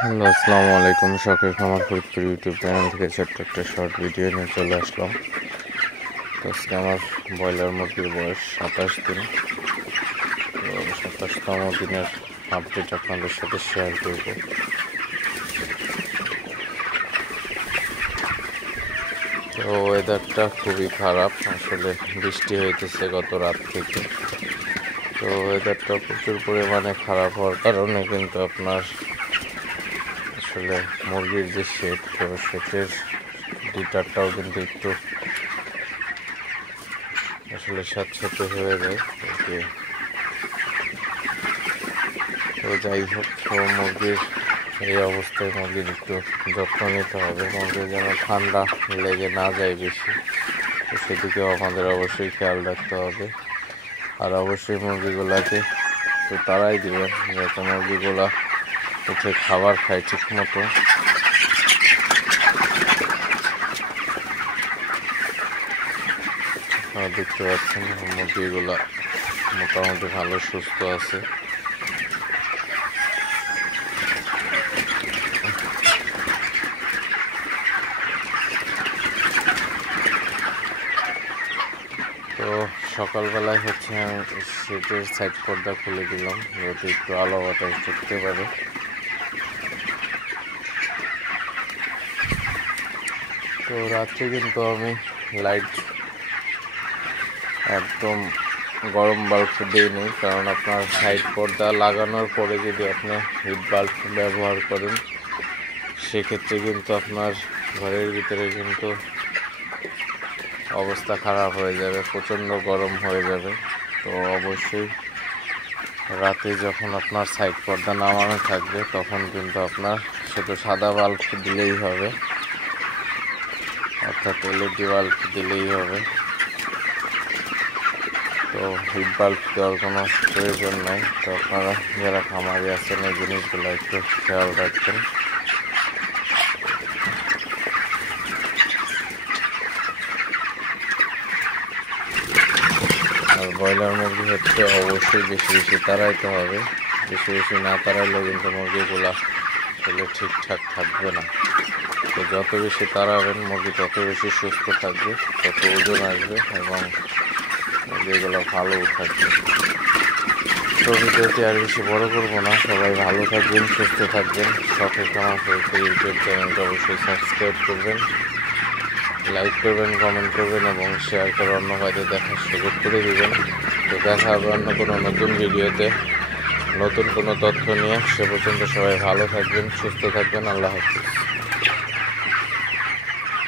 Hello, আসসালামু আলাইকুম। শখের খামার ফরিদপুর ইউটিউব চ্যানেল থেকে ছোট্ট একটা শর্ট ভিডিও নিয়ে চলে আসলাম। তো আজকে আমার ব্রয়লার মুরগির বয়স 27 দিন। তো 27তম দিনের আপডেট আপনাদের সাথে শেয়ার করব। তো ওয়েদারটা খুবই খারাপ, আসলে বৃষ্টি হইতেছে গত রাত থেকে। তো ওয়েদারটা প্রচুর পরিমাণে খারাপ হওয়ার কারণে কিন্তু আপনার আসলে মুরগির যে শেড, তো শেডের লিটারটাও কিন্তু একটু আসলে স্যাঁতসেঁতে হয়ে যায় আর কি। তো যাই হোক, তো মুরগির এই অবস্থায় মুরগির একটু যত্ন নিতে হবে, মুরগির যেন ঠান্ডা লেগে না যায় বেশি। তো সেদিকেও আমাদের অবশ্যই খেয়াল রাখতে হবে। আর অবশ্যই মুরগিগুলাকে তো তাড়াই দিবেন, যাতে মুরগিগুলা উঠে খাবার খায় ঠিক মতো। আপনারা দেখতে পাচ্ছেন মুরগিগুলা মোটামুটি ভালো সুস্থ আছে। তো সকালবেলায় হচ্ছে আমি শীতের সাইড পর্দা খুলে দিলাম, যাতে একটু আলো বাতাস ঢুকতে পারে। তো রাত্রে কিন্তু আমি লাইট একদম গরম বাল্ব দিইনি, কারণ আপনার সাইড পর্দা লাগানোর পরে যদি আপনি হিট বাল্ব ব্যবহার করেন, সেক্ষেত্রে কিন্তু আপনার ঘরের ভিতরে কিন্তু অবস্থা খারাপ হয়ে যাবে, প্রচণ্ড গরম হয়ে যাবে। তো অবশ্যই রাতে যখন আপনার সাইড পর্দা নামানো থাকবে, তখন কিন্তু আপনার শুধু সাদা বাল্ব দিলেই হবে, অর্থাৎ এলইডি বাল্ব দিলেই হবে। তো হিট বাল্ব দেওয়ার কোনো প্রয়োজন নাই। তো আপনারা যারা খামারি আছেন এই জিনিসগুলো একটু খেয়াল রাখবেন। আর ব্রয়লার মুরগি হচ্ছে অবশ্যই বেশি বেশি তাড়াইতে হবে। বেশি বেশি না তাড়াইলেও কিন্তু মুরগিগুলা আসলে ঠিকঠাক থাকবে না। তো যত বেশি তাড়াবেন মুরগি তত বেশি সুস্থ থাকবে, তত ওজন আসবে এবং মুরগিগুলো ভালোও থাকবে। তো ভিডিওটি আর বেশি বড় করবো না, সবাই ভালো থাকবেন, সুস্থ থাকবেন। শখের খামার ফরিদপুর ইউটিউব চ্যানেলটা অবশ্যই সাবস্ক্রাইব করবেন, লাইক করবেন, কমেন্ট করবেন এবং শেয়ার করে অন্য ভাইদের দেখার সুযোগ করে দেবেন। তো দেখা হবে অন্য কোনো নতুন ভিডিওতে নতুন কোনো তথ্য নিয়ে। সে পর্যন্ত সবাই ভালো থাকবেন, সুস্থ থাকবেন। আল্লাহ হাফিজ।